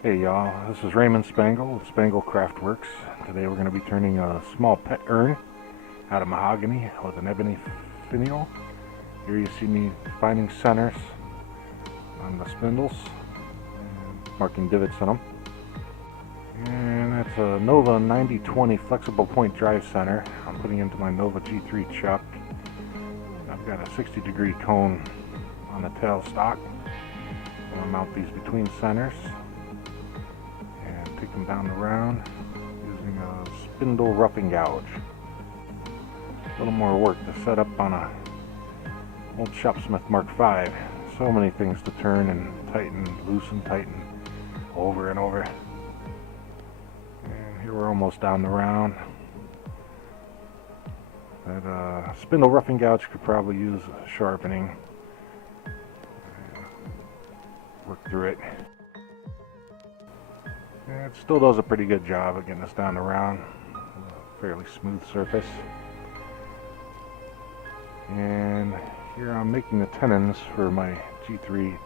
Hey y'all, this is Raymond Spangle of Spangle Craftworks. Today we're going to be turning a small pet urn out of mahogany with an ebony finial. Here you see me finding centers on the spindles, and marking divots in them. And that's a Nova 9020 flexible point drive center I'm putting into my Nova G3 chuck. I've got a 60-degree cone on the tailstock. I'm going to mount these between centers. Take them down the round using a spindle roughing gouge. A little more work to set up on a old ShopSmith Mark V I. So many things to turn and tighten, loosen, tighten, over and over. And here we're almost down the round. That spindle roughing gouge could probably use sharpening. Work through it. It still does a pretty good job of getting us down the round. A fairly smooth surface. And here I'm making the tenons for my G3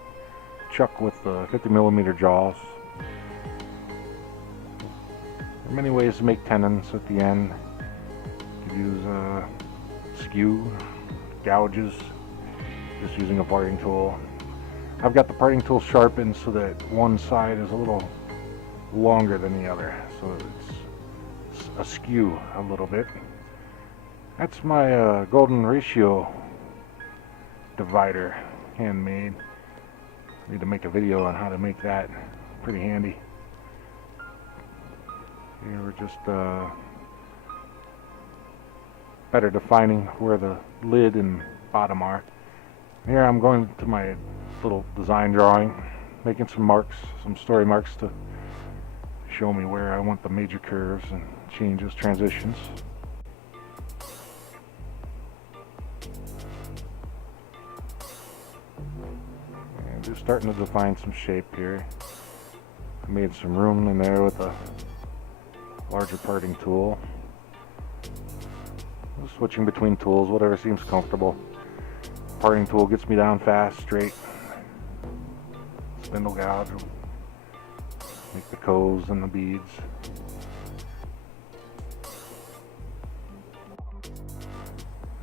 chuck with the 50mm jaws. There are many ways to make tenons at the end. You could use skew, gouges, just using a parting tool. I've got the parting tool sharpened so that one side is a little longer than the other, so it's askew a little bit. That's my golden ratio divider, handmade. Need to make a video on how to make that. Pretty handy. Here we're just better defining where the lid and bottom are. Here I'm going to my little design drawing, making some marks, some story marks to show me where I want the major curves and changes, transitions. And just starting to define some shape here. I made some room in there with a larger parting tool. Just switching between tools, whatever seems comfortable. Parting tool gets me down fast, straight. Spindle gouge will make the coves and the beads.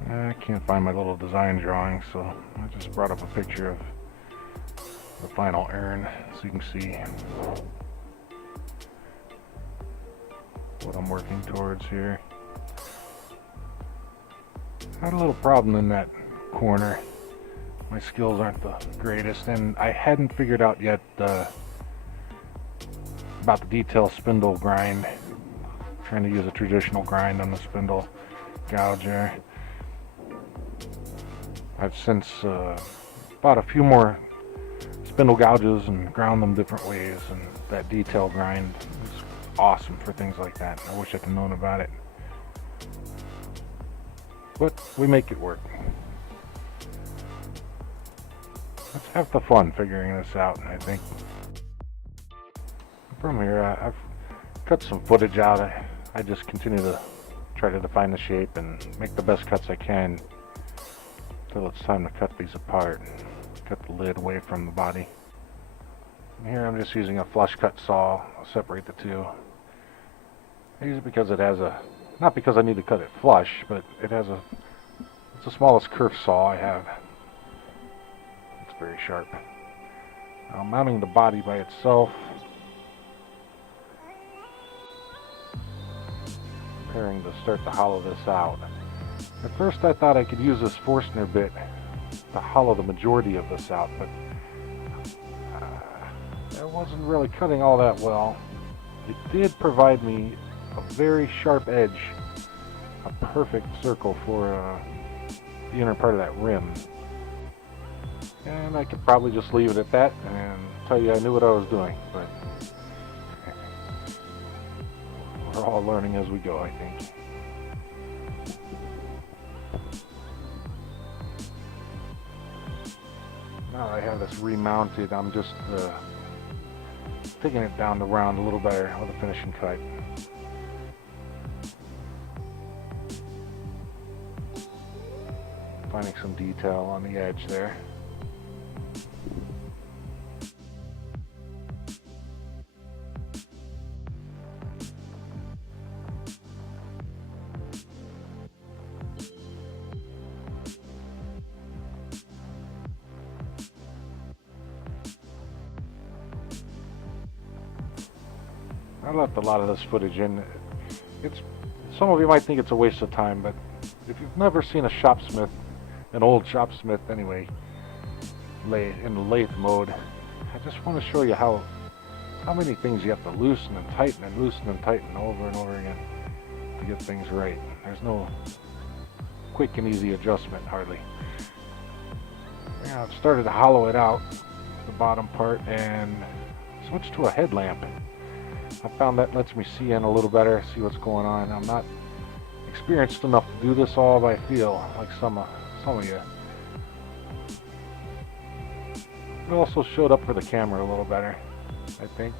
I can't find my little design drawing, so I just brought up a picture of the final urn so you can see what I'm working towards here. I had a little problem in that corner. My skills aren't the greatest, and I hadn't figured out yet about the detail spindle grind. Trying to use a traditional grind on the spindle gouger. I've since bought a few more spindle gouges and ground them different ways, and that detail grind is awesome for things like that. I wish I'd known about it, but we make it work. Let's have the fun figuring this out, I think. From here, I've cut some footage out. I just continue to try to define the shape and make the best cuts I can until it's time to cut these apart. Cut the lid away from the body. And here I'm just using a flush cut saw. I'll separate the two. I use it because it has not because I need to cut it flush, but it's the smallest kerf saw I have. It's very sharp. Now, mounting the body by itself. Preparing to start to hollow this out. At first I thought I could use this Forstner bit to hollow the majority of this out, but it wasn't really cutting all that well. It did provide me a very sharp edge, a perfect circle for the inner part of that rim. And I could probably just leave it at that and tell you I knew what I was doing, but we're all learning as we go, I think. Now that I have this remounted, I'm just taking it down the round a little better with a finishing cut. Finding some detail on the edge there. I left a lot of this footage in. Some of you might think it's a waste of time, but if you've never seen a ShopSmith, an old ShopSmith anyway, in the lathe mode, I just want to show you how many things you have to loosen and tighten and loosen and tighten over and over again to get things right. There's no quick and easy adjustment, hardly. Yeah, I've started to hollow it out, the bottom part, and switch to a headlamp. I found that lets me see in a little better, see what's going on. I'm not experienced enough to do this all by feel, like some of you. It also showed up for the camera a little better, I think.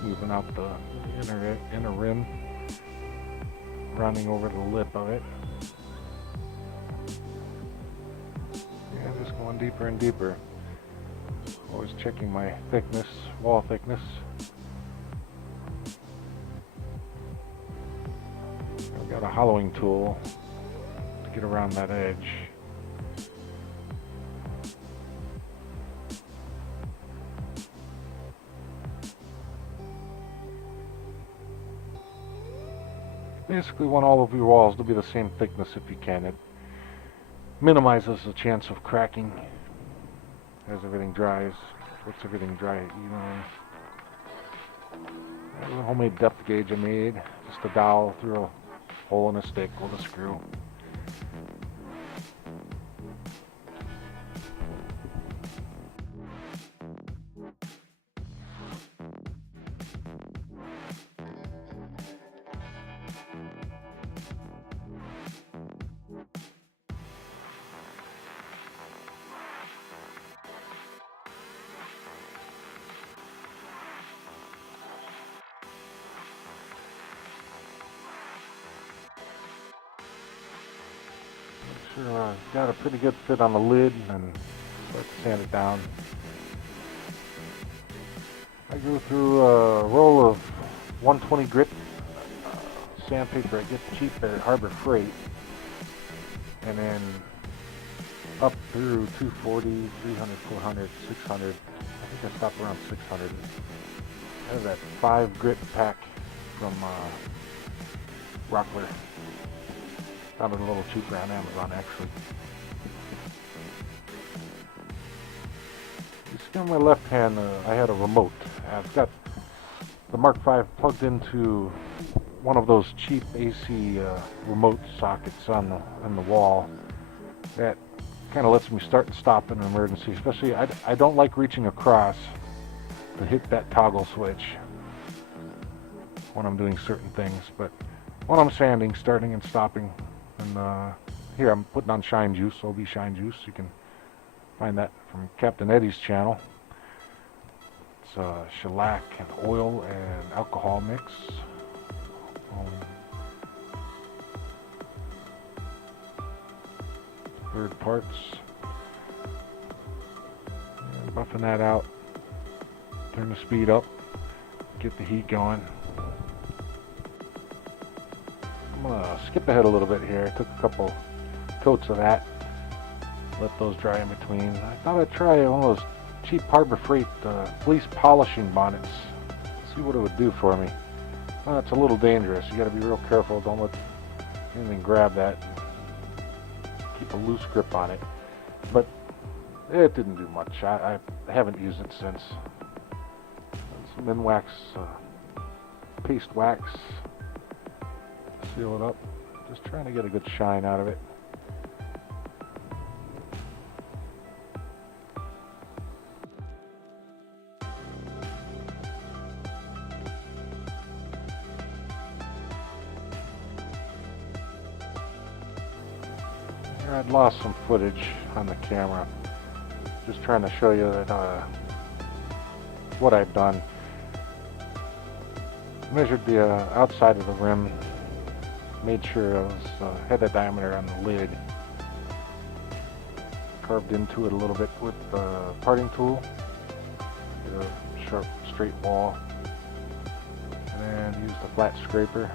Smoothing out the inner rim, running over the lip of it. Yeah, just going deeper and deeper. Always checking my thickness, wall thickness. I've got a hollowing tool to get around that edge. Basically want all of your walls to be the same thickness if you can. It minimizes the chance of cracking as everything dries. Lets everything dry evenly. There's a homemade depth gauge I made. Just a dowel through a hole in a stick with a screw. Sure, got a pretty good fit on the lid, and start to sand it down. I go through a roll of 120 grit sandpaper I get cheap at Harbor Freight, and then up through 240, 300, 400, 600. I think I stopped around 600. I have that 5 grit pack from Rockler. Found it a little cheaper on Amazon, actually. You see on my left hand, I had a remote. I've got the Mark V plugged into one of those cheap AC remote sockets on the wall. That kind of lets me start and stop in an emergency. Especially, I don't like reaching across to hit that toggle switch when I'm doing certain things. But when I'm sanding, starting and stopping. And here I'm putting on Shine Juice, OB Shine Juice. You can find that from Captain Eddie's channel. It's shellac and oil and alcohol mix. Third parts. And buffing that out. Turn the speed up. Get the heat going. I'm going to skip ahead a little bit here. I took a couple coats of that. Let those dry in between. I thought I'd try one of those cheap Harbor Freight fleece polishing bonnets. See what it would do for me. It's a little dangerous. You got to be real careful. Don't let anything grab that. Keep a loose grip on it. But it didn't do much. I haven't used it since. Some Minwax paste wax. Seal it up. Just trying to get a good shine out of it. Here I'd lost some footage on the camera. Just trying to show you that what I've done. Measured the outside of the rim. Made sure I was had that diameter on the lid. Carved into it a little bit with the parting tool. Get a sharp, straight wall. And used a flat scraper.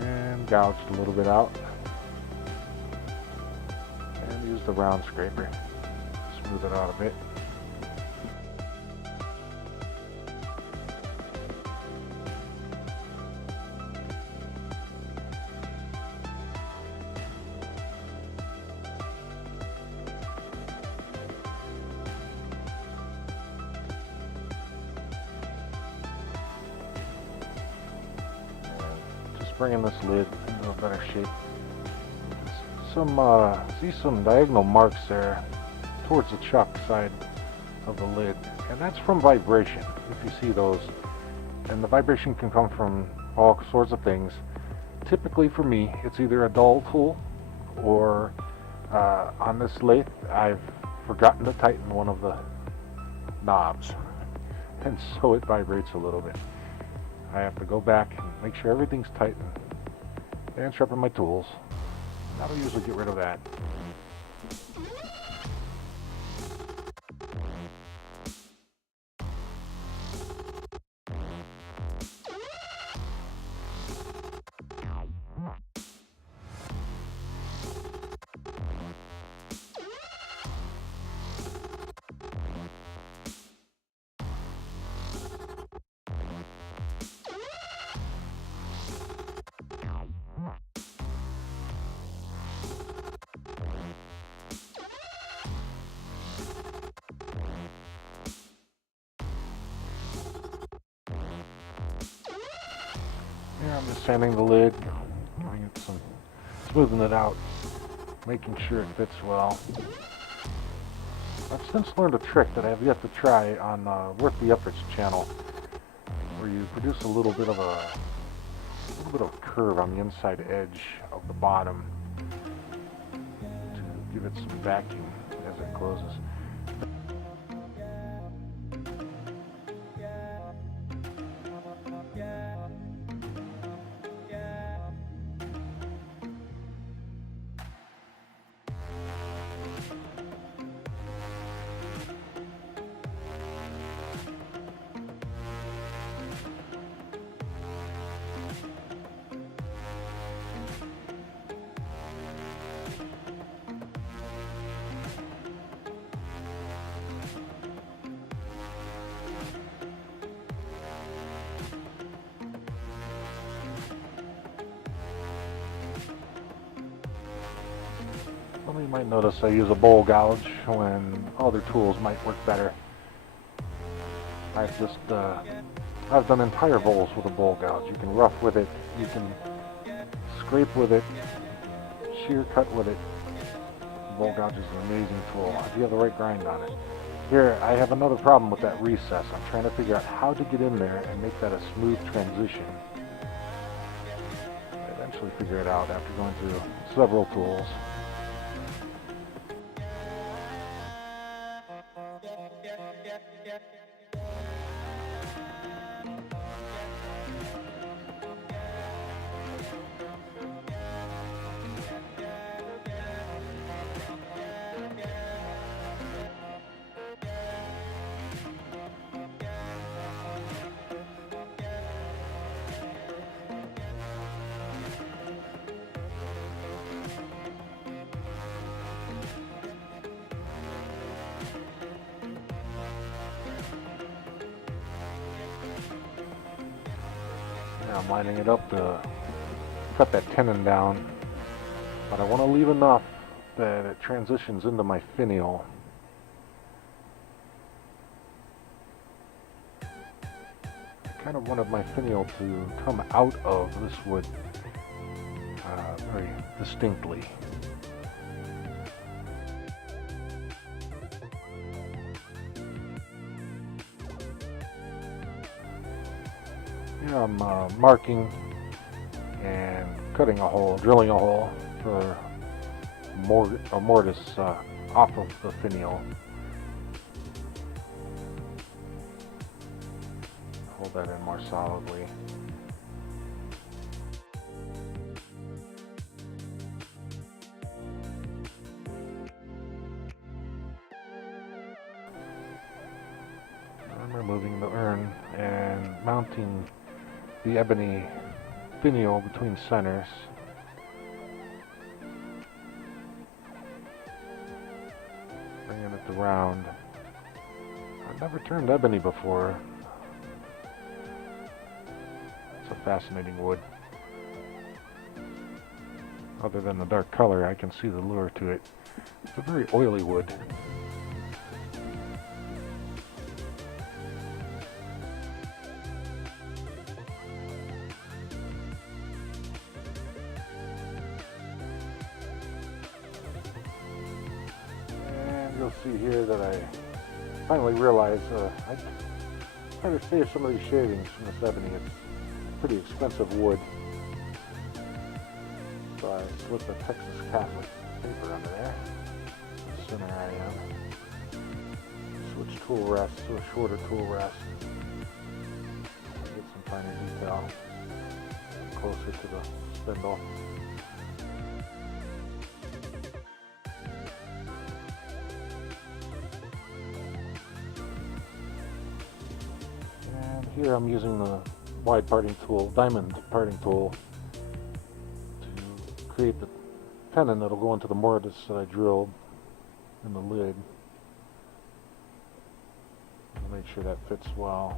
And gouged a little bit out. And used a round scraper. smooth it out a bit. Bringing this lid into a better shape. See some diagonal marks there towards the chuck side of the lid, and that's from vibration, if you see those. And the vibration can come from all sorts of things. Typically for me, it's either a dull tool or on this lathe, I've forgotten to tighten one of the knobs, and so it vibrates a little bit. I have to go back and make sure everything's tight and sharpen my tools. That'll usually get rid of that. Here I'm just sanding the lid, giving it some, smoothing it out, making sure it fits well. I've since learned a trick that I have yet to try on Worth the Efforts channel, where you produce a little bit of curve on the inside edge of the bottom to give it some backing as it closes. Some of you might notice I use a bowl gouge when other tools might work better. I've done entire bowls with a bowl gouge. You can rough with it, you can scrape with it, shear cut with it. The bowl gouge is an amazing tool if you have the right grind on it. Here, I have another problem with that recess. I'm trying to figure out how to get in there and make that a smooth transition. I eventually figure it out after going through several tools. Now I'm lining it up to cut that tenon down, but I want to leave enough that it transitions into my finial. I kind of wanted my finial to come out of this wood very distinctly. Here I'm marking and cutting a hole, drilling a hole for a mortise off of the finial. Hold that in more solidly. I'm removing the urn and mounting the ebony finial between centers. bringing it around. I've never turned ebony before. It's a fascinating wood. Other than the dark color, I can see the lure to it. It's a very oily wood. You'll see here that I finally realized I try to save some of these shavings from this ebony. It's pretty expensive wood. So I slipped a Texas Catholic paper under there. The sooner I am. Switch tool rest to a shorter tool rest. Get some finer detail closer to the spindle. Here I'm using the wide parting tool, diamond parting tool, to create the tenon that'll go into the mortise that I drilled in the lid. I'll make sure that fits well.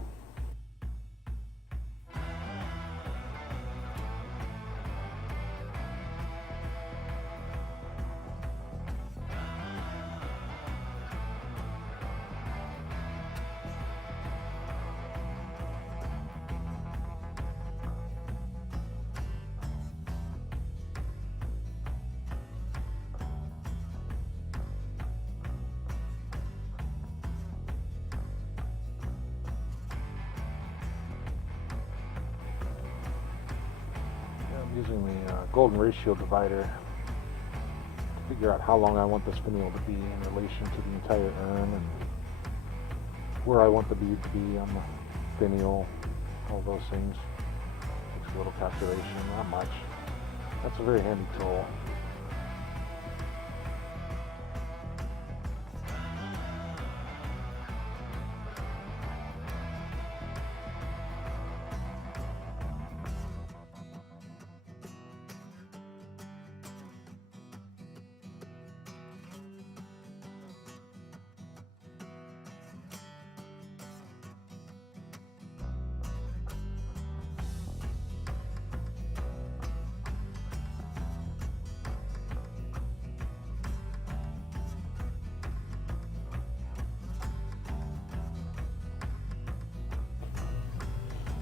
Using the golden ratio divider to figure out how long I want this finial to be in relation to the entire urn and where I want the bead to be on the finial, all those things. Takes a little calculation, not much. That's a very handy tool.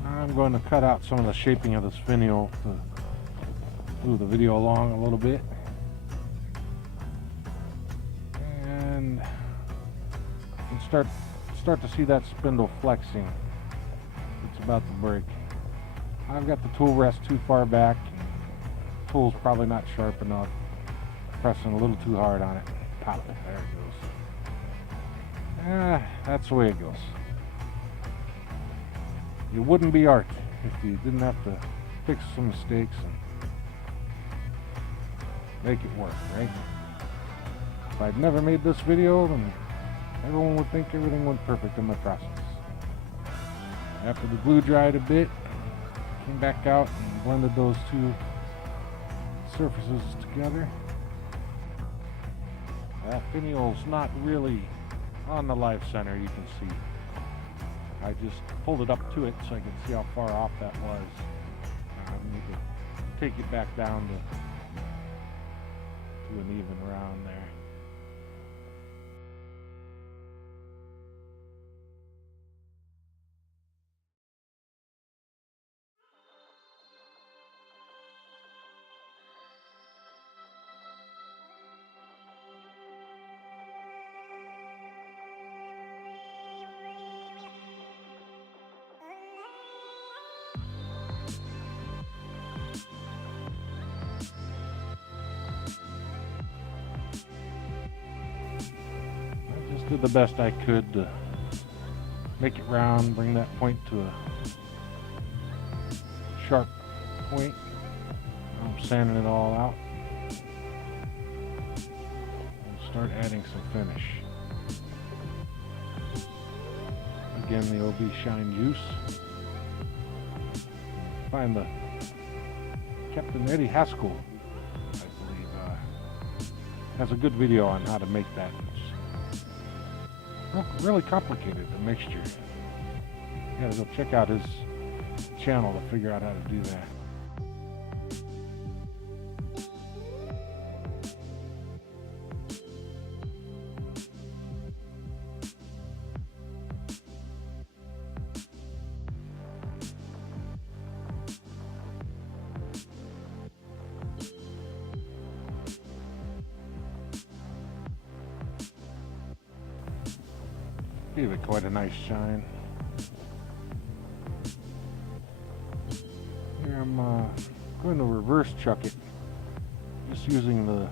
I'm going to cut out some of the shaping of this finial to move the video along a little bit. And you can start to see that spindle flexing. It's about to break. I've got the tool rest too far back. The tool's probably not sharp enough. Pressing a little too hard on it. Pop it. There it goes. That's the way it goes. It wouldn't be art if you didn't have to fix some mistakes and make it work, right? If I'd never made this video, then everyone would think everything went perfect in my process. After the glue dried a bit, came back out and blended those two surfaces together. That finial's not really on the live center, you can see. I just pulled it up to it so I could see how far off that was. I need to take it back down to an even round there. Did the best I could to make it round, bring that point to a sharp point. I'm sanding it all out and start adding some finish. Again, the OB Shine Juice. Find the Captain Eddie Haskell, I believe, has a good video on how to make that. really complicated, the mixture. You gotta go check out his channel to figure out how to do that. Give it quite a nice shine. Here I'm going to reverse chuck it, just using the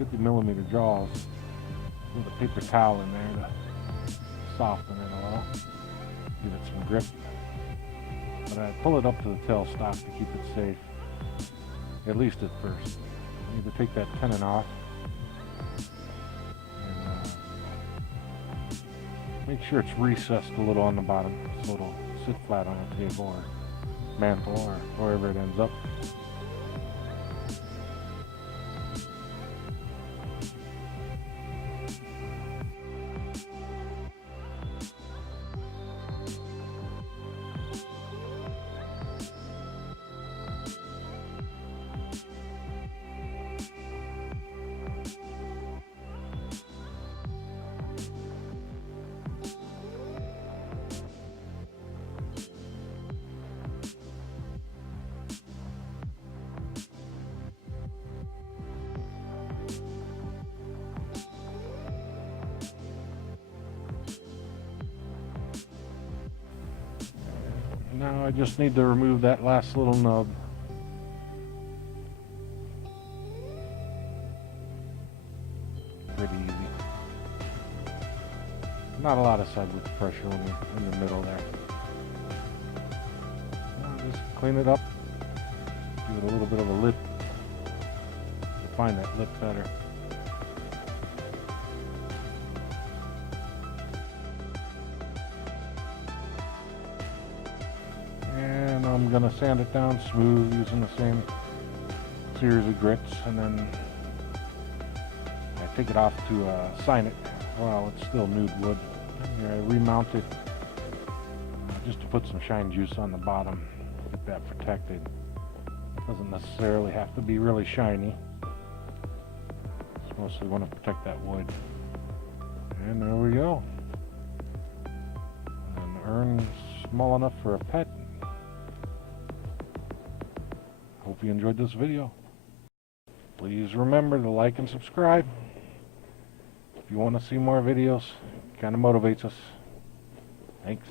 50mm jaws with a paper towel in there to soften it a little, give it some grip. But I pull it up to the tailstock to keep it safe, at least at first. I need to take that tenon off. Make sure it's recessed a little on the bottom so it'll sit flat on a table or mantle or wherever it ends up. Now I just need to remove that last little nub. Pretty easy. Not a lot of side width pressure when you're in the middle there. Now just clean it up. Give it a little bit of a lip. Define that lip better. And I'm going to sand it down smooth using the same series of grits, and then I take it off to sign it while it's still nude wood. Here I remount it just to put some shine juice on the bottom, get that protected. Doesn't necessarily have to be really shiny. Just mostly want to protect that wood. And there we go. An urn small enough for a pet. Hope you enjoyed this video. Please remember to like and subscribe. If you want to see more videos, it kind of motivates us. Thanks.